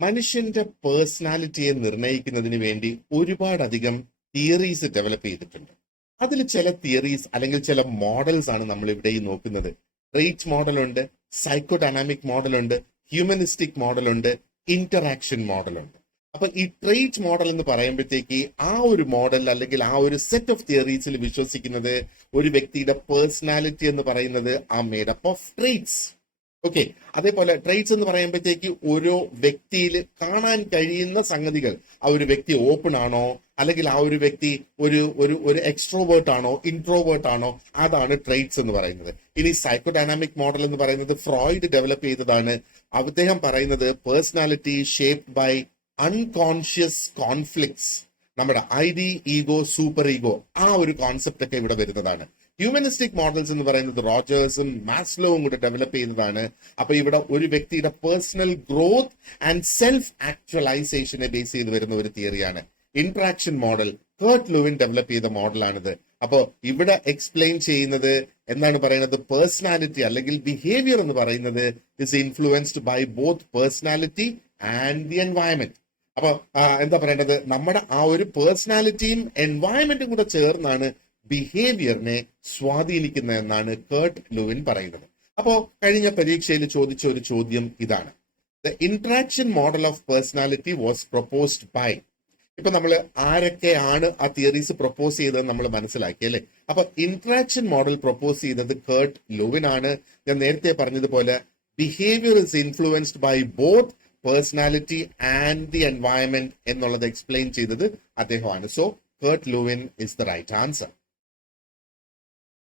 മനുഷ്യന്റെ പേഴ്സണാലിറ്റിയെ നിർണ്ണയിക്കുന്നതിന് വേണ്ടി ഒരുപാടധികം തിയറീസ് ഡെവലപ്പ് ചെയ്തിട്ടുണ്ട്. അതിൽ ചില തിയറീസ് അല്ലെങ്കിൽ ചില മോഡൽസ് ആണ് നമ്മൾ ഇവിടെ ഈ നോക്കുന്നത്. ട്രെയ്റ്റ് മോഡലുണ്ട്, സൈക്കോഡൈനാമിക് മോഡലുണ്ട്, ഹ്യൂമനിസ്റ്റിക് മോഡലുണ്ട്, ഇന്ററാക്ഷൻ മോഡലുണ്ട്. അപ്പൊ ഈ ട്രെയ്റ്റ് മോഡൽ എന്ന് പറയുമ്പോഴത്തേക്ക് ആ ഒരു മോഡൽ അല്ലെങ്കിൽ ആ ഒരു സെറ്റ് ഓഫ് തിയറീസിൽ വിശ്വസിക്കുന്നത് ഒരു വ്യക്തിയുടെ പേഴ്സണാലിറ്റി എന്ന് പറയുന്നത് ആ മേഡപ്പ് ഓഫ് ട്രെയ്റ്റ്സ്. ഓക്കെ, അതേപോലെ ട്രെയ്റ്റ്സ് എന്ന് പറയുമ്പോഴത്തേക്ക് ഓരോ വ്യക്തിയിൽ കാണാൻ കഴിയുന്ന സംഗതികൾ, ആ ഒരു വ്യക്തി ഓപ്പൺ ആണോ അല്ലെങ്കിൽ ആ ഒരു വ്യക്തി ഒരു ഒരു ഒരു എക്സ്ട്രോവേർട്ട് ആണോ ഇൻട്രോവേർട്ട് ആണോ, അതാണ് ട്രെയ്റ്റ്സ് എന്ന് പറയുന്നത്. ഇനി സൈക്കോഡൈനാമിക് മോഡൽ എന്ന് പറയുന്നത് ഫ്രോയിഡ് ഡെവലപ്പ് ചെയ്തതാണ്. അദ്ദേഹം പറയുന്നത് personality shaped by unconscious conflicts, നമ്മുടെ ഐഡി, ഈഗോ, സൂപ്പർ ഈഗോ, ആ ഒരു കോൺസെപ്റ്റ് ഒക്കെ ഇവിടെ വരുന്നതാണ്. ഹ്യൂമനിസ്റ്റിക് മോഡൽസ് എന്ന് പറയുന്നത് റോജേഴ്സും മാസ്ലോവും കൂടെ ഡെവലപ്പ് ചെയ്തതാണ്. അപ്പൊ ഇവിടെ ഒരു വ്യക്തിയുടെ പേഴ്സണൽ ഗ്രോത്ത് ആൻഡ് സെൽഫ് ആക്ച്വലൈസേഷനെ ബേസ് ചെയ്ത് വരുന്ന ഒരു തിയറിയാണ്. Interaction model Kurt Lewin develop ചെയ്ത മോഡലാണിത്. അപ്പോ ഇവിടെ എക്സ്പ്ലെയിൻ ചെയ്യുന്നത് എന്താണ് പറയുന്നത്, പേഴ്സണാലിറ്റി അല്ലെങ്കിൽ ബിഹേവിയർ എന്ന് പറയുന്നത് is influenced by both personality and the environment. അപ്പൊ എന്താ പറയേണ്ടത്, നമ്മുടെ ആ ഒരു പേഴ്സണാലിറ്റിയും എൻവയൺമെന്റും കൂടെ ചേർന്നാണ് ബിഹേവിയറിനെ സ്വാധീനിക്കുന്നത് എന്നാണ് കർട്ട് ലൂവിൻ പറയുന്നത്. അപ്പോ കഴിഞ്ഞ പരീക്ഷയിൽ ചോദിച്ച ഒരു ചോദ്യം ഇതാണ്, the interaction model of personality was proposed by. ഇപ്പൊ നമ്മൾ ആരൊക്കെയാണ് ആ തിയറീസ് പ്രൊപ്പോസ് ചെയ്തത് നമ്മൾ മനസ്സിലാക്കി അല്ലെ. അപ്പൊ ഇന്ററാക്ഷൻ മോഡൽ പ്രൊപ്പോസ് ചെയ്തത് കർട്ട് ലൂവിൻ ആണ്. ഞാൻ നേരത്തെ പറഞ്ഞതുപോലെ behaviour is influenced by both personality and the environment എന്നുള്ളത് എക്സ്പ്ലെയിൻ ചെയ്തത് അദ്ദേഹമാണ്. So Kurt Lewin is the right answer.